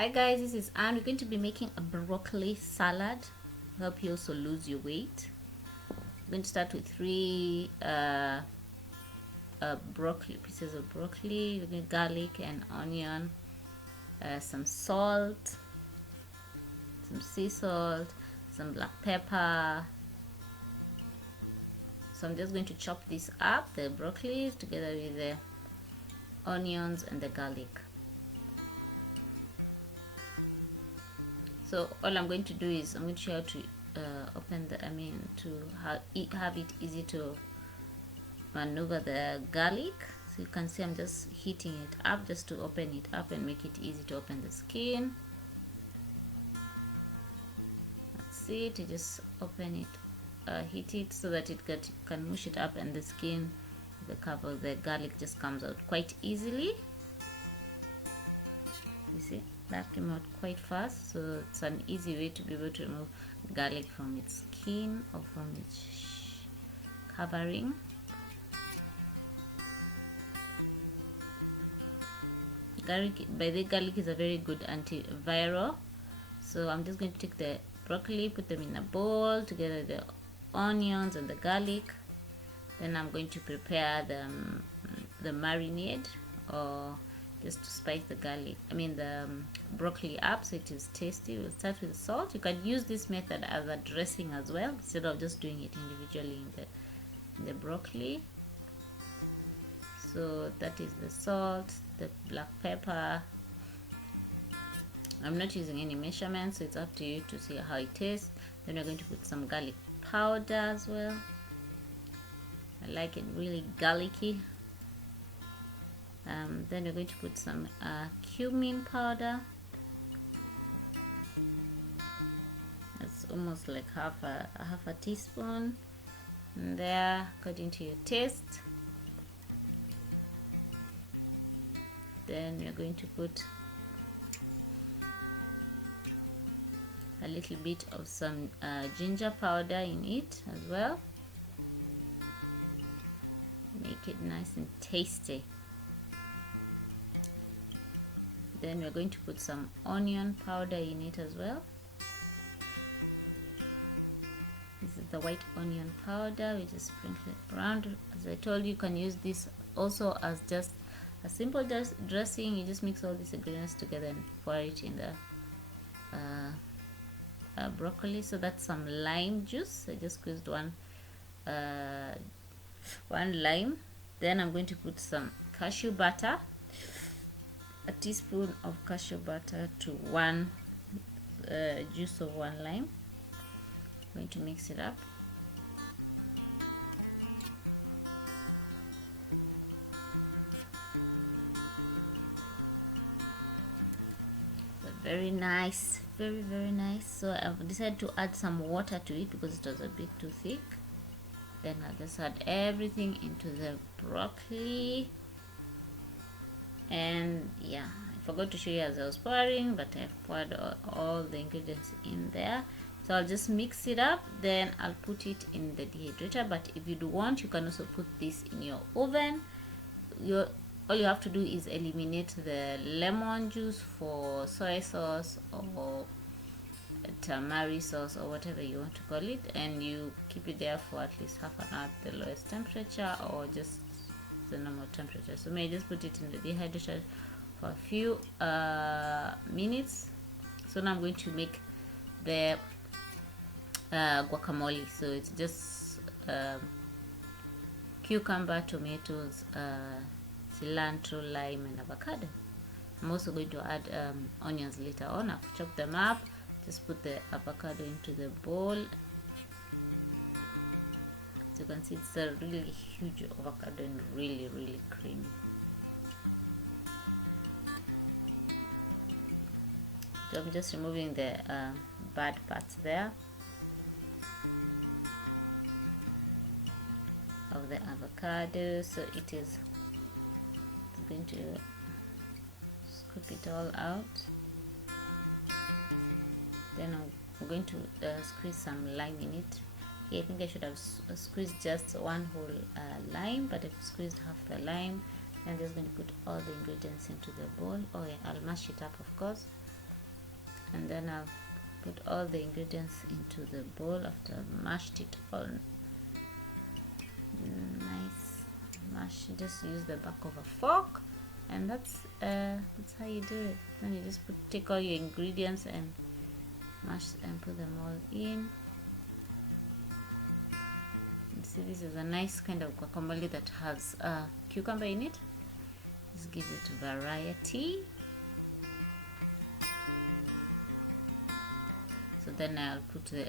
Hi guys, this is Anne. We're going to be making a broccoli salad. Help you also lose your weight. We're going to start with three pieces of broccoli, garlic and onion, some salt, some sea salt, some black pepper. So I'm just going to chop this up, the broccoli together with the onions and the garlic. So all I'm going to do is I'm going to show you how to open the, have it easy to maneuver the garlic. So you can see I'm just heating it up just to open it up and make it easy to open the skin. That's it. You just open it, heat it so that you can mush it up and the skin, the cover of the garlic just comes out quite easily. You see, that came out quite fast, so it's an easy way to be able to remove garlic from its skin or from its covering. Garlic is a very good antiviral. So I'm just going to take the broccoli, put them in a bowl together, the onions and the garlic. Then I'm going to prepare the marinade, or just to spice the the broccoli up so it is tasty. We'll start with salt. You can use this method as a dressing as well, instead of just doing it individually in the broccoli. So that is the salt, the black pepper. I'm not using any measurements, so it's up to you to see how it tastes. Then we're going to put some garlic powder as well. I like it really garlicky. Then we're going to put some cumin powder. That's almost like half a teaspoon. And there, according to your taste. Then we're going to put a little bit of some ginger powder in it as well. Make it nice and tasty. Then we're going to put some onion powder in it as well. This is the white onion powder. We just sprinkle it around. As I told you, you can use this also as just a simple dressing. You just mix all these ingredients together and pour it in the broccoli. So that's some lime juice. I just squeezed one lime. Then I'm going to put some cashew butter, a teaspoon of cashew butter to one juice of one lime. I'm going to mix it up. Very nice, very nice. So I've decided to add some water to it because it was a bit too thick. Then I'll just add everything into the broccoli. And yeah, I forgot to show you as I was pouring, but I've poured all the ingredients in there. So I'll just mix it up, then I'll put it in the dehydrator. But if you do want, you can also put this in your oven. All you have to do is eliminate the lemon juice for soy sauce or tamari sauce or whatever you want to call it, and you keep it there for at least half an hour at the lowest temperature or just the normal temperature. So may I just put it in the dehydrator for a few minutes. So now I'm going to make the guacamole. So it's just cucumber, tomatoes, cilantro, lime and avocado. I'm also going to add onions later on. I've chopped them up. Just put the avocado into the bowl. As you can see, it's a really huge avocado and really creamy. So I'm just removing the bad parts there of the avocado. So it is going to scoop it all out. Then I'm going to squeeze some lime in it. Here I think I should have squeezed just one whole lime, but I've squeezed half the lime. I'm just going to put all the ingredients into the bowl. Oh yeah, I'll mash it up, of course. and then I've put all the ingredients into the bowl after I've mashed it all nice. Just use the back of a fork, and that's how you do it. Then you just take all your ingredients and mash and put them all in. You see, this is a nice kind of guacamole that has cucumber in it. This gives it variety. So then I'll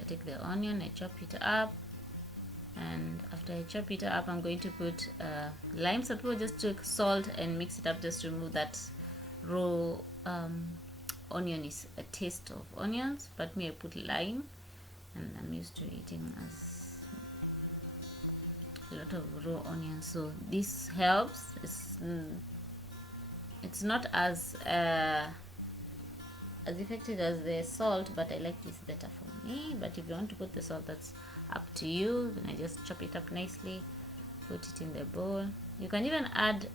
take the onion, I chop it up, and after I chop it up, I'm going to put lime. Some people just took salt and mix it up just to remove that raw onion is a taste of onions, but me I put lime, and I'm used to eating as a lot of raw onions, so this helps. It's not as effective as the salt, but I like this better for me. But if you want to put the salt, that's up to you. Then I just chop it up nicely, put it in the bowl. You can even add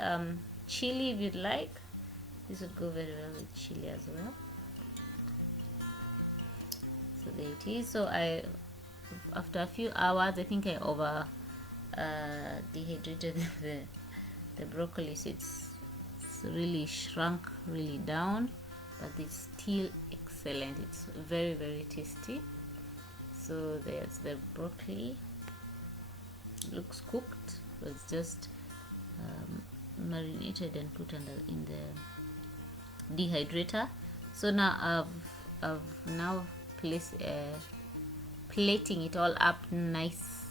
chili if you'd like. This would go very well with chili as well. So there it is. So after a few hours, I think I over dehydrated the broccoli, so it's really shrunk really down, but it's still excellent. It's very, very tasty. So there's the broccoli. It looks cooked, but it's just marinated and put in the dehydrator. So now I've now placed plating it all up nice.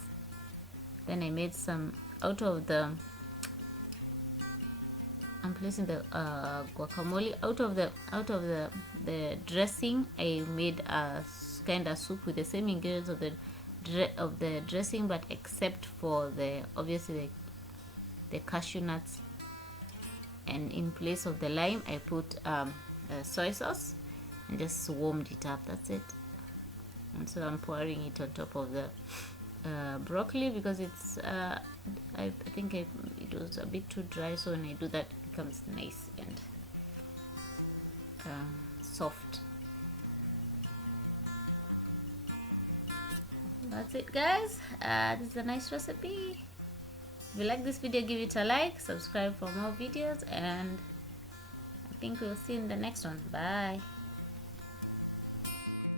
Then I made some out of the, I'm placing the guacamole out of the dressing. I made a kind of soup with the same ingredients of the dressing, but except for obviously the cashew nuts, and in place of the lime I put soy sauce and just warmed it up. That's it. And so I'm pouring it on top of the broccoli, because it's I think it was a bit too dry, so when I do that it becomes nice and soft. That's it, guys. This is a nice recipe. If you like this video, give it a like, subscribe for more videos, and I think we'll see you in the next one. Bye.